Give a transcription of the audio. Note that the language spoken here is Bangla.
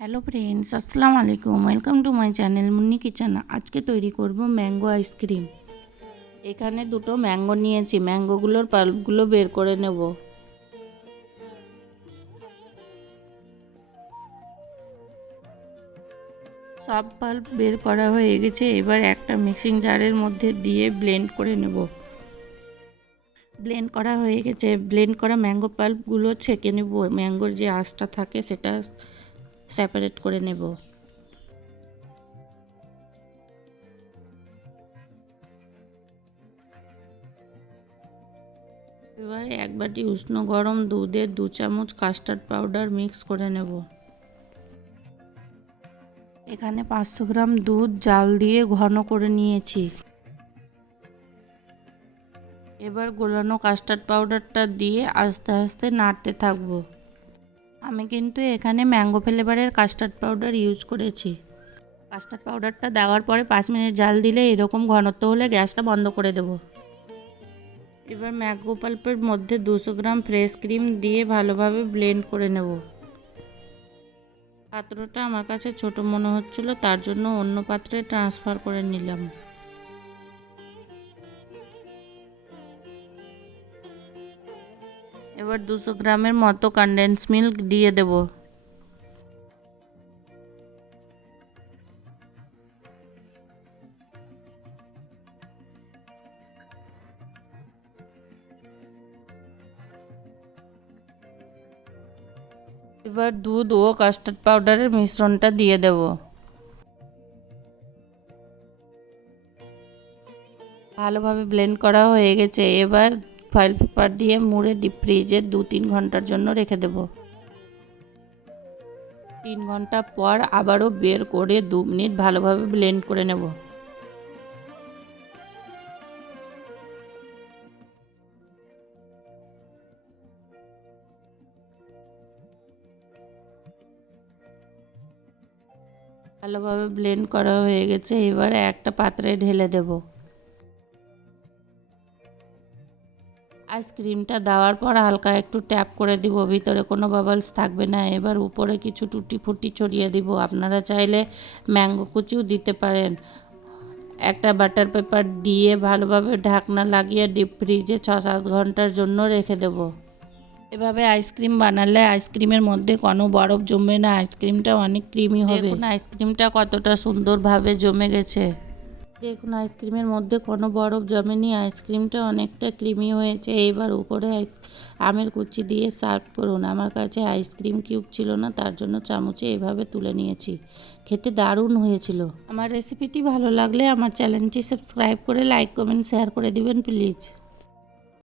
হ্যালো ফ্রেন্ডস, আসসালামু আলাইকুম। Welcome to my channel Munni kitchen. আজকে তৈরি করব ম্যাঙ্গো আইসক্রিম। এখানে দুটো ম্যাঙ্গো নিয়েছি, ম্যাঙ্গোগুলোর পাল্পগুলো বের করে নেব। সব পাল্প বের করা হয়ে গেছে। এবার একটা মিক্সিং জারের মধ্যে দিয়ে ব্লেন্ড করে নেব। ব্লেন্ড করা হয়ে গেছে। ব্লেন্ড করা ম্যাঙ্গো পাল্পগুলো ছেঁকে নেব। ম্যাঙ্গোর যে আঁশটা থাকে সেটা সেপারেট করে নেব। এবারে এক বাটি উষ্ণ গরম দুধে 2 চামচ কাস্টার্ড পাউডার মিক্স করে নেব। এখানে 500 গ্রাম দুধ জাল দিয়ে ঘন করে নিয়েছি। এবার গোলানো কাস্টার্ড পাউডারটা দিয়ে আস্তে আস্তে নাড়তে থাকবো। আমি কিন্তু এখানে ম্যাঙ্গো ফ্লেভারের কাস্টার্ড পাউডার ইউজ করেছি। কাস্টার্ড পাউডারটা দেওয়ার পরে 5 মিনিট জাল দিলে এরকম ঘনত্ব হলে গ্যাসটা বন্ধ করে দেব। এবার ম্যাঙ্গো পাল্পের মধ্যে 200 গ্রাম ফ্রেশ ক্রিম দিয়ে ভালোভাবে ব্লেন্ড করে নেব। পাত্রটা আমার কাছে ছোট মনে হচ্ছিল, তার জন্য অন্য পাত্রে ট্রান্সফার করে নিলাম। এবার 200 গ্রামের মতো কনডেন্স মিল্ক দিয়ে দেব। এবার দুধ ও কাস্টার্ড পাউডারের মিশ্রণটা দিয়ে দেব। ভালোভাবে ব্লেন্ড করা হয়ে গেছে। এবার ফয়েল পেপার দিয়ে মুড়ে ডিপ ফ্রিজে 2-3 ঘন্টার জন্য রেখে দেব। 3 ঘন্টা পর আবারও বের করে 2 মিনিট ভালোভাবে ব্লেন্ড করে নেব। ভালোভাবে ব্লেন্ড করা হয়ে গেছে। এবারে একটা পাত্রে ঢেলে দেব। আইসক্রিমটা দেওয়ার পর হালকা একটু ট্যাপ করে দিব, ভিতরে কোনো বাবলস থাকবে না। এবার উপরে কিছু টুটি ফুটি ছড়িয়ে দিব। আপনারা চাইলে ম্যাঙ্গো কুচিও দিতে পারেন। একটা বাটার পেপার দিয়ে ভালোভাবে ঢাকনা লাগিয়ে ডিপ ফ্রিজে 6-7 ঘন্টার জন্য রেখে দেব। এভাবে আইসক্রিম বানালে আইসক্রিমের মধ্যে কোনো বরফ জমবে না, আইসক্রিমটা অনেক ক্রিমি হবে। দেখুন আইসক্রিমটা কতটা সুন্দরভাবে জমে গেছে। দেখুন আইসক্রিমের মধ্যে কোনো বরফ জমেনি, আইসক্রিমটা অনেকটা ক্রিমি হয়েছে। এবার উপরে আমের কুচি দিয়ে সার্ভ করুন। আমার কাছে আইসক্রিম কিউব ছিল না, তার জন্য চামচে এভাবে তুলে নিয়েছি। খেতে দারুণ হয়েছিল। আমার রেসিপিটি ভালো লাগলে আমার চ্যানেলটি সাবস্ক্রাইব করে লাইক কমেন্ট শেয়ার করে দিবেন প্লিজ।